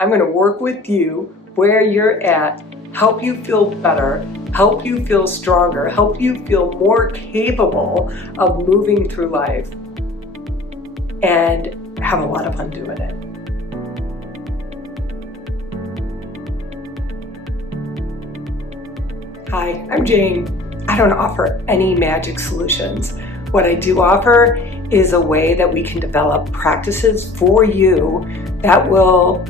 I'm going to work with you where you're at, help you feel better, help you feel stronger, help you feel more capable of moving through life, and have a lot of fun doing it. Hi, I'm Jane. I don't offer any magic solutions. What I do offer is a way that we can develop practices for you that will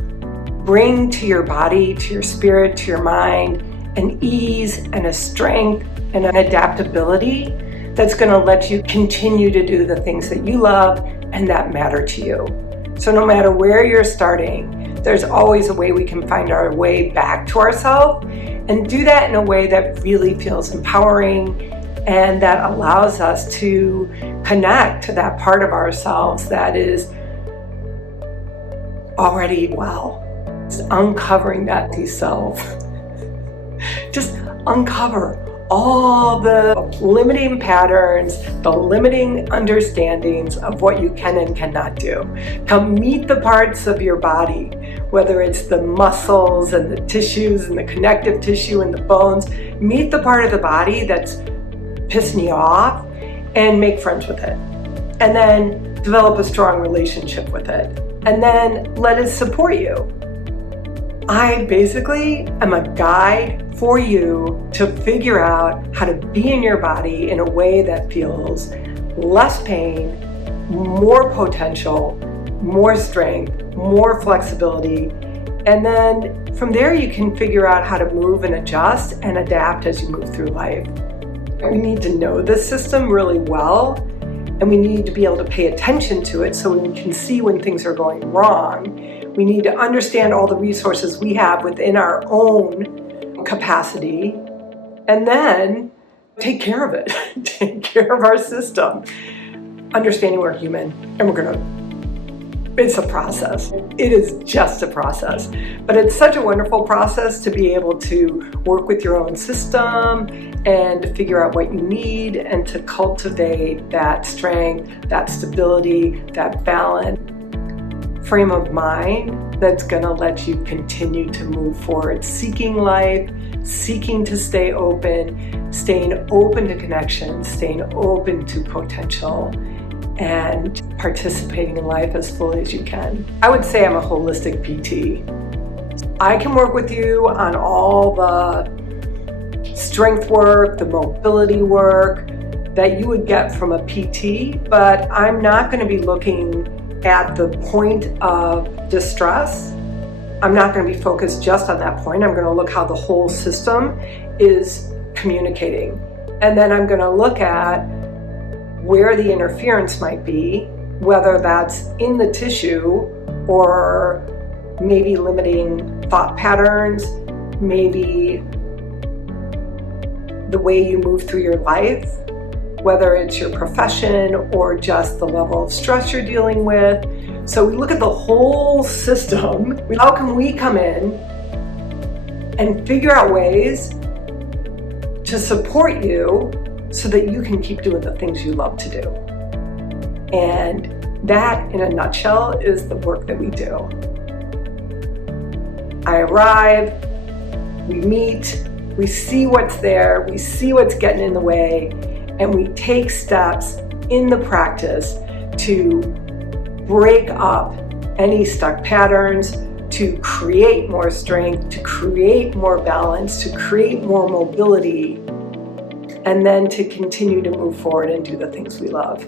bring to your body, to your spirit, to your mind, an ease and a strength and an adaptability that's going to let you continue to do the things that you love and that matter to you. So no matter where you're starting, there's always a way we can find our way back to ourselves and do that in a way that really feels empowering and that allows us to connect to that part of ourselves that is already well. It's uncovering that self. Just uncover all the limiting patterns, the limiting understandings of what you can and cannot do. Come meet the parts of your body, whether it's the muscles and the tissues and the connective tissue and the bones. Meet the part of the body that's pissing you off and make friends with it. And then develop a strong relationship with it. And then let it support you. I basically am a guide for you to figure out how to be in your body in a way that feels less pain, more potential, more strength, more flexibility. And then from there you can figure out how to move and adjust and adapt as you move through life. We need to know this system really well, and we need to be able to pay attention to it so we can see when things are going wrong. We need to understand all the resources we have within our own capacity, and then take care of it, take care of our system. Understanding we're human, and it's a process. It is just a process, but it's such a wonderful process to be able to work with your own system and to figure out what you need and to cultivate that strength, that stability, that balance frame of mind that's going to let you continue to move forward, seeking life, seeking to stay open, staying open to connection, staying open to potential, and participating in life as fully as you can. I would say I'm a holistic PT. I can work with you on all the strength work, the mobility work that you would get from a PT, but I'm not going to be looking at the point of distress. I'm not going to be focused just on that point. I'm going to look how the whole system is communicating. And then I'm going to look at where the interference might be, whether that's in the tissue or maybe limiting thought patterns, maybe the way you move through your life, whether it's your profession or just the level of stress you're dealing with. So we look at the whole system. How can we come in and figure out ways to support you so that you can keep doing the things you love to do? And that, in a nutshell, is the work that we do. I arrive, we meet, we see what's there, we see what's getting in the way, and we take steps in the practice to break up any stuck patterns, to create more strength, to create more balance, to create more mobility, and then to continue to move forward and do the things we love.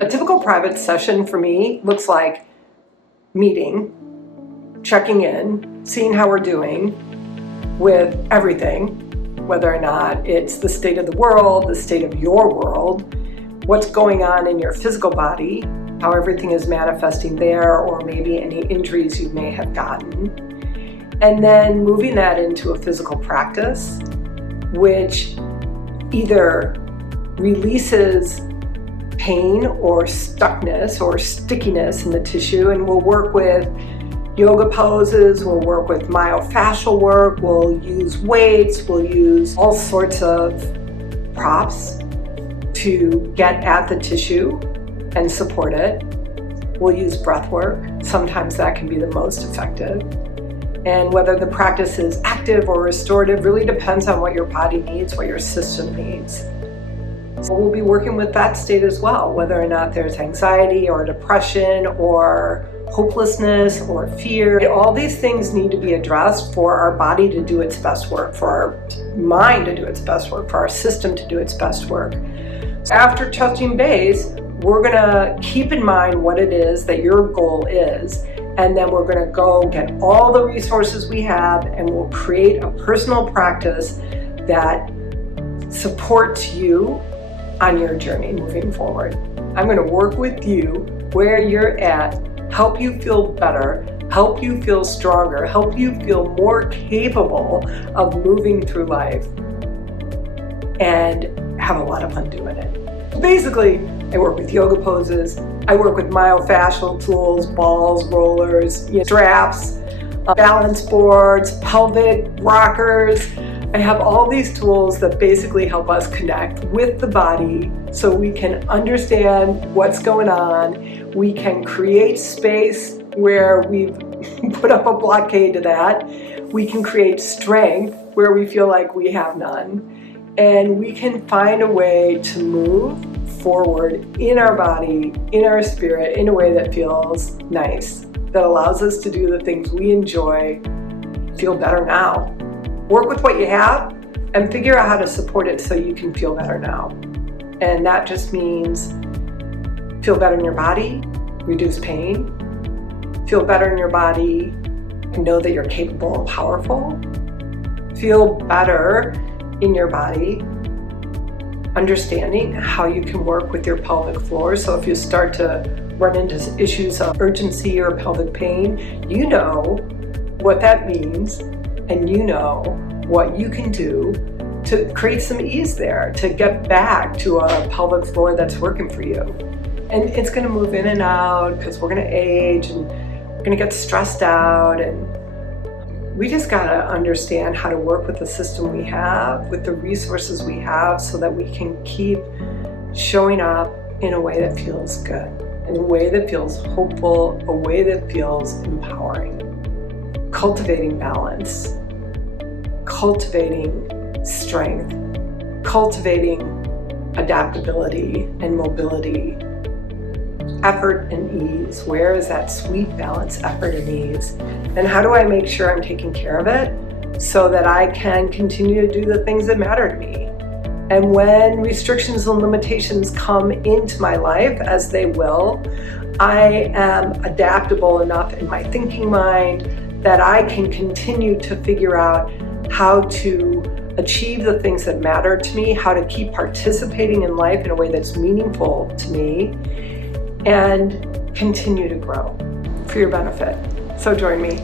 A typical private session for me looks like meeting, checking in, seeing how we're doing with everything, whether or not it's the state of the world, the state of your world, what's going on in your physical body, how everything is manifesting there, or maybe any injuries you may have gotten. And then moving that into a physical practice, which either releases pain or stuckness or stickiness in the tissue, and we'll work with yoga poses, we'll work with myofascial work, we'll use weights, we'll use all sorts of props to get at the tissue and support it. we'll use breath work. Sometimes that can be the most effective. And whether the practice is active or restorative really depends on what your body needs, what your system needs. So we'll be working with that state as well, whether or not there's anxiety or depression or hopelessness or fear. All these things need to be addressed for our body to do its best work, for our mind to do its best work, for our system to do its best work. So after touching base, we're gonna keep in mind what it is that your goal is, and then we're gonna go get all the resources we have and we'll create a personal practice that supports you on your journey moving forward. I'm gonna work with you where you're at, help you feel better, help you feel stronger, help you feel more capable of moving through life, and have a lot of fun doing it. Basically, I work with yoga poses, I work with myofascial tools, balls, rollers, straps, balance boards, pelvic rockers. I have all these tools that basically help us connect with the body so we can understand what's going on. We can create space where we've put up a blockade to that. We can create strength where we feel like we have none. And we can find a way to move forward in our body, in our spirit, in a way that feels nice, that allows us to do the things we enjoy, feel better now. Work with what you have and figure out how to support it so you can feel better now. And that just means feel better in your body, reduce pain, feel better in your body, know that you're capable and powerful, feel better in your body, understanding how you can work with your pelvic floor. So if you start to run into issues of urgency or pelvic pain, you know what that means, and you know what you can do to create some ease there, to get back to a pelvic floor that's working for you. And it's gonna move in and out because we're gonna age and we're gonna get stressed out, and we just gotta understand how to work with the system we have, with the resources we have, so that we can keep showing up in a way that feels good, in a way that feels hopeful, a way that feels empowering. Cultivating balance, cultivating strength, cultivating adaptability and mobility, effort and ease. Where is that sweet balance, effort and ease? And how do I make sure I'm taking care of it so that I can continue to do the things that matter to me? And when restrictions and limitations come into my life, as they will, I am adaptable enough in my thinking mind that I can continue to figure out how to achieve the things that matter to me, how to keep participating in life in a way that's meaningful to me, and continue to grow for your benefit. So join me.